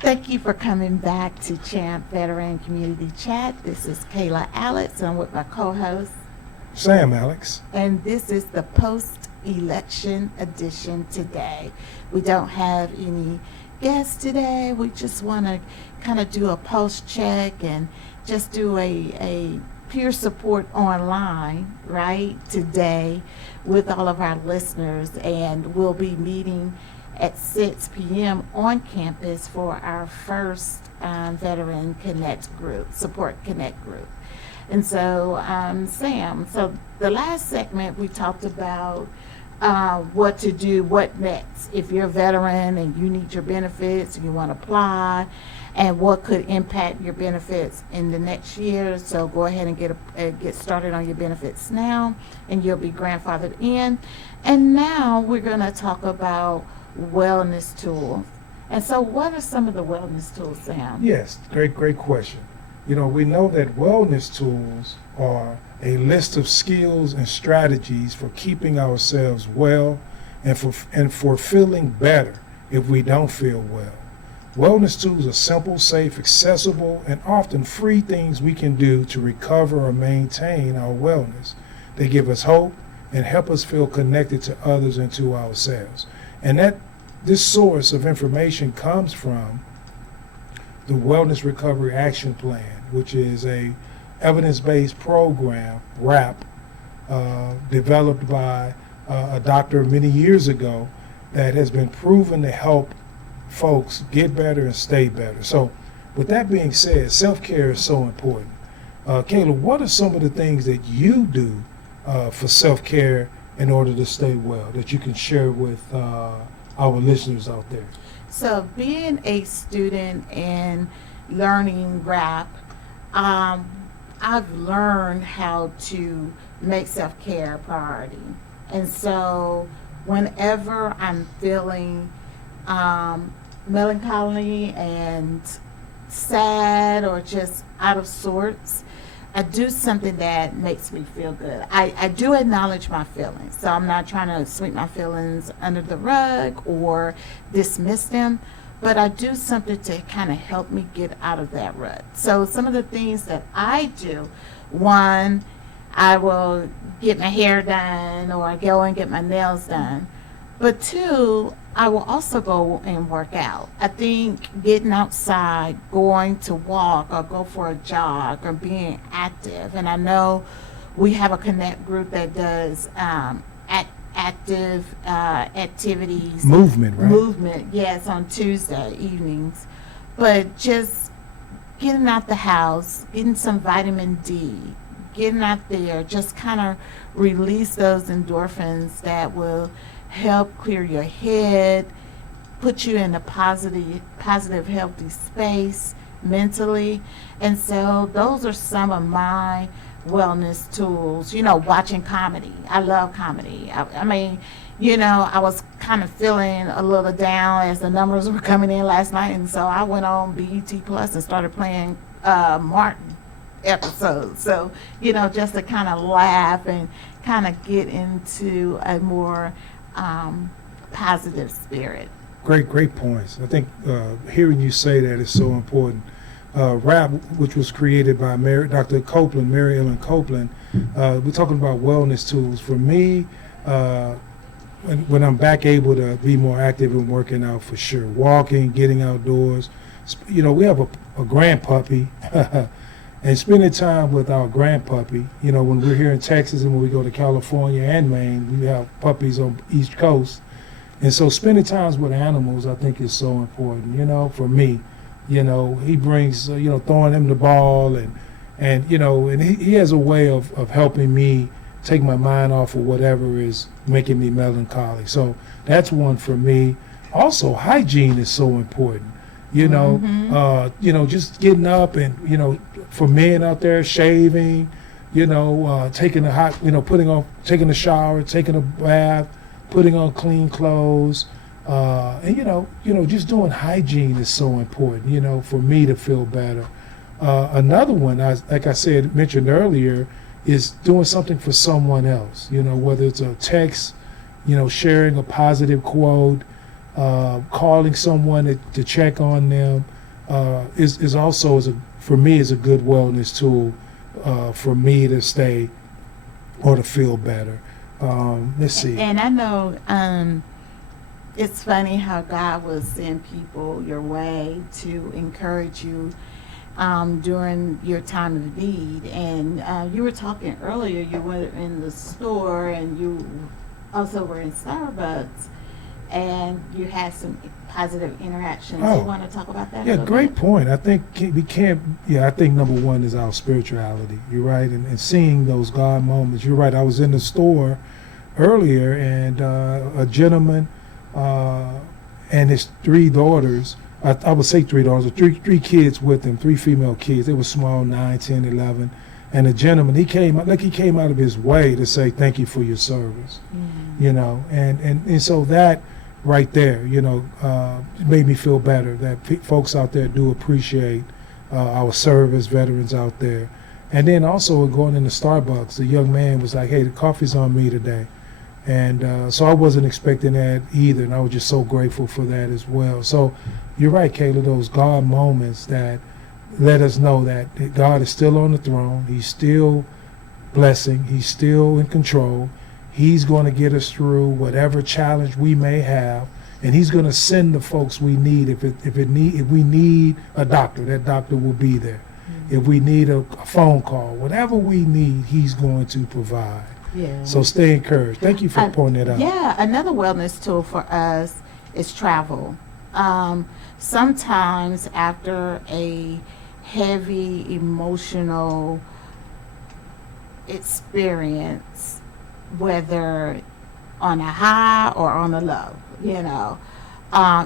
Thank you for coming back to C.H.A.M.P Veteran Community Chat. This is Kayla Alex. I'm with my co-host. Sam Alex. And this is the post-election edition today. We don't have any guests today. We just want to kind of do a post-check and just do a peer support online, right, today with all of our listeners. And we'll be meeting at 6 p.m. on campus for our first Veteran Connect group, Support Connect group. And so, Sam, so the last segment we talked about what to do, what next. If you're a veteran and you need your benefits, you want to apply, and what could impact your benefits in the next year. So go ahead and get started on your benefits now, and you'll be grandfathered in. And now we're going to talk about wellness tools. And so what are some of the wellness tools, Sam? Yes, great question. You know, we know that wellness tools are a list of skills and strategies for keeping ourselves well and for feeling better if we don't feel well. Wellness tools are simple, safe, accessible, and often free things we can do to recover or maintain our wellness. They give us hope and help us feel connected to others and to ourselves. And this source of information comes from the Wellness Recovery Action Plan, which is a evidence-based program, WRAP, developed by a doctor many years ago that has been proven to help folks get better and stay better. So with that being said, self-care is so important. Kayla, what are some of the things that you do for self-care in order to stay well that you can share with our listeners out there? So being a student and learning rap, I've learned how to make self-care a priority. And so whenever I'm feeling melancholy and sad or just out of sorts, I do something that makes me feel good. I do acknowledge my feelings. So I'm not trying to sweep my feelings under the rug or dismiss them, but I do something to kind of help me get out of that rut. So some of the things that I do, one, I will get my hair done or go and get my nails done. But two, I will also go and work out. I think getting outside, going to walk or go for a jog or being active. And I know we have a Connect group that does active activities. Movement, right? Movement, yes, on Tuesday evenings. But just getting out the house, getting some vitamin D, getting out there, just kind of release those endorphins that will help clear your head, put you in a positive, healthy space mentally. And so those are some of my wellness tools. You know, watching comedy. I love comedy. I mean, you know, I was kind of feeling a little down as the numbers were coming in last night, and so I went on BET Plus and started playing Martin episodes. So, you know, just to kind of laugh and kind of get into a more positive spirit. Great points. I think hearing you say that is so important. RAP, which was created by Mary Ellen Copeland, we're talking about wellness tools. For me, when I'm back able to be more active and working out, for sure, walking, getting outdoors. You know, we have a grandpuppy, and spending time with our grandpuppy. You know, when we're here in Texas and when we go to California and Maine, we have puppies on the East Coast. And so spending times with animals, I think, is so important, you know, for me. You know, he brings, throwing him the ball and he has a way of helping me take my mind off of whatever is making me melancholy. So that's one for me. Also, hygiene is so important. Just getting up and, for men out there, shaving, taking taking a shower, taking a bath, putting on clean clothes, just doing hygiene is so important, for me to feel better. Another one, like I mentioned earlier, is doing something for someone else, whether it's a text, sharing a positive quote, calling someone to check on them is also for me is a good wellness tool for me to stay or to feel better. Let's see. And I know it's funny how God will send people your way to encourage you during your time of need. And you were talking earlier, you were in the store and you also were in Starbucks and you had some positive interactions. Oh. You want to talk about that? Yeah, a little great bit? point. I think we can't. Yeah, I think number one is our spirituality. You're right, and seeing those God moments. You're right. I was in the store earlier, and a gentleman and his three daughters. I would say three daughters, three kids with him, three female kids. They were small, 9, 10, 11. And the gentleman, he came out of his way to say thank you for your service. Mm-hmm. You know, and so that right there, you know, made me feel better that folks out there do appreciate our service veterans out there. And then also going into Starbucks, the young man was like, hey, the coffee's on me today. And so I wasn't expecting that either, and I was just so grateful for that as well. So you're right, Kayla, those God moments that let us know that God is still on the throne. He's still blessing. He's still in control. He's going to get us through whatever challenge we may have, and He's going to send the folks we need. If we need a doctor, that doctor will be there. Mm-hmm. If we need a phone call, whatever we need, He's going to provide. Yeah. So stay encouraged. Thank you for pointing that out. Yeah, another wellness tool for us is travel. Sometimes after a heavy emotional experience, whether on a high or on a low, you know,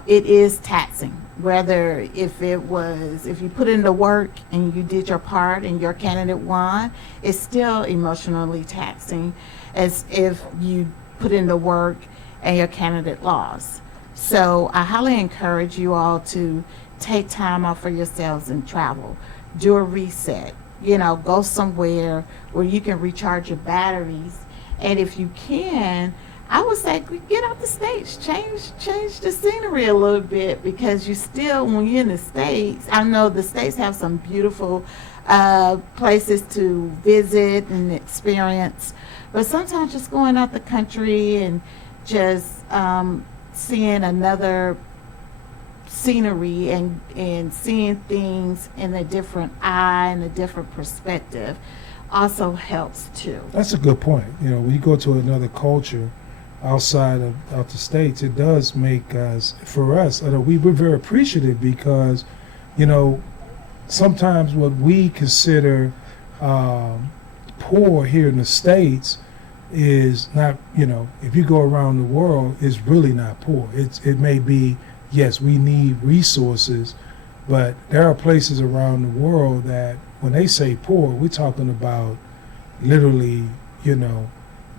it is taxing. Whether if you put in the work and you did your part and your candidate won, it's still emotionally taxing as if you put in the work and your candidate lost. So I highly encourage you all to take time off for yourselves and travel. Do a reset. You know, go somewhere where you can recharge your batteries. And if you can, I would say get out the States, change the scenery a little bit, because you still, when you're in the States, I know the States have some beautiful places to visit and experience, but sometimes just going out the country and just seeing another scenery and seeing things in a different eye and a different perspective also helps too. That's a good point. You know, when you go to another culture outside of the States, it does make us, for us, we're very appreciative because, you know, sometimes what we consider poor here in the States is not, you know, if you go around the world, it's really not poor. It may be, yes, we need resources, but there are places around the world that when they say poor, we're talking about literally, you know,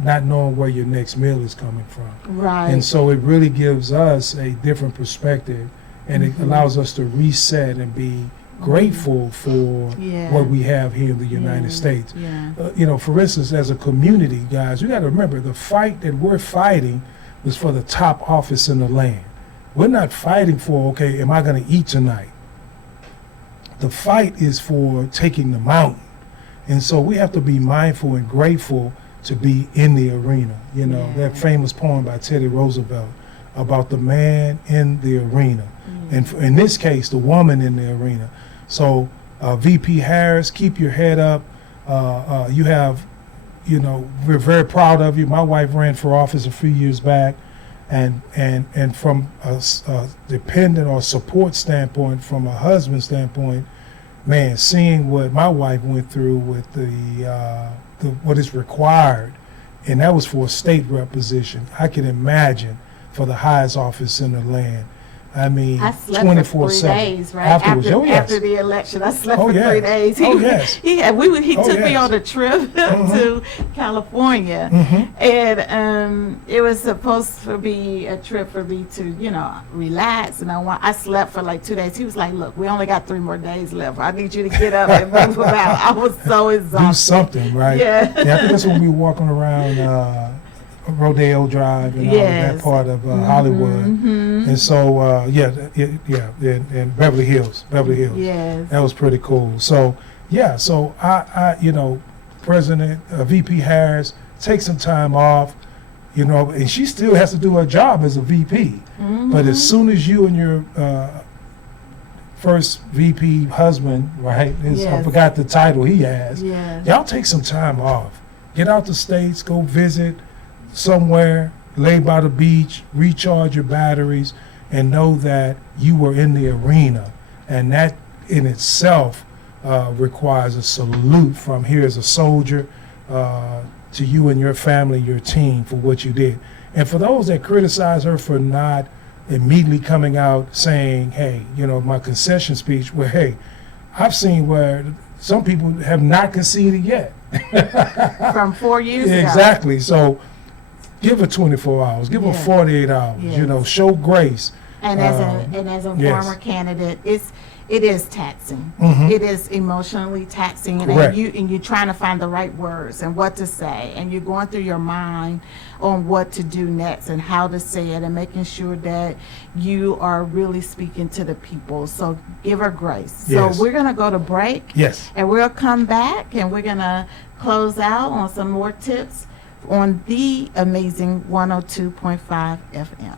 not knowing where your next meal is coming from. Right. And so it really gives us a different perspective, and it allows us to reset and be grateful for what we have here in the United States. Yeah. You know, for instance, as a community, guys, we got to remember the fight that we're fighting was for the top office in the land. We're not fighting for, okay, am I going to eat tonight? The fight is for taking the mountain. And so we have to be mindful and grateful to be in the arena. You know, that famous poem by Teddy Roosevelt about the man in the arena. And in this case, the woman in the arena. So VP Harris, keep your head up. You have, you know, we're very proud of you. My wife ran for office a few years back. And from a dependent or support standpoint, from a husband standpoint, man, seeing what my wife went through with the what is required, and that was for a state rep position. I can imagine for the highest office in the land. I mean, I slept 24/7 for 3 days, right? After the election, I slept for 3 days. He took me on a trip to California, and it was supposed to be a trip for me to, you know, relax. And I slept for like 2 days. He was like, "Look, we only got 3 more days left. I need you to get up and move about." I was so exhausted. Do something, right? Yeah. I think that's when we were walking around Rodeo Drive and all of Yes. that part of Hollywood. Mhm. And so, in Beverly Hills. Yes. That was pretty cool. So, yeah, so I President VP Harris takes some time off, and she still has to do her job as a VP. But as soon as you and your first VP husband, right? I Yes. forgot the title he has. Yes. Y'all take some time off. Get out the States, go visit somewhere, lay by the beach, recharge your batteries, and know that you were in the arena. And that in itself requires a salute from here as a soldier to you and your family, your team, for what you did. And for those that criticize her for not immediately coming out saying, hey, my concession speech, well, hey, I've seen where some people have not conceded yet. From 4 years ago. Exactly. So give her 24 hours, give her Yes. 48 hours, Yes. Show grace. And as a Yes. former candidate, it is taxing. Mhm. It is emotionally taxing, Correct. and you're trying to find the right words and what to say, and you're going through your mind on what to do next and how to say it, and making sure that you are really speaking to the people. So give her grace. Yes. So we're gonna go to break, Yes. and we'll come back, and we're gonna close out on some more tips on the amazing 102.5 FM.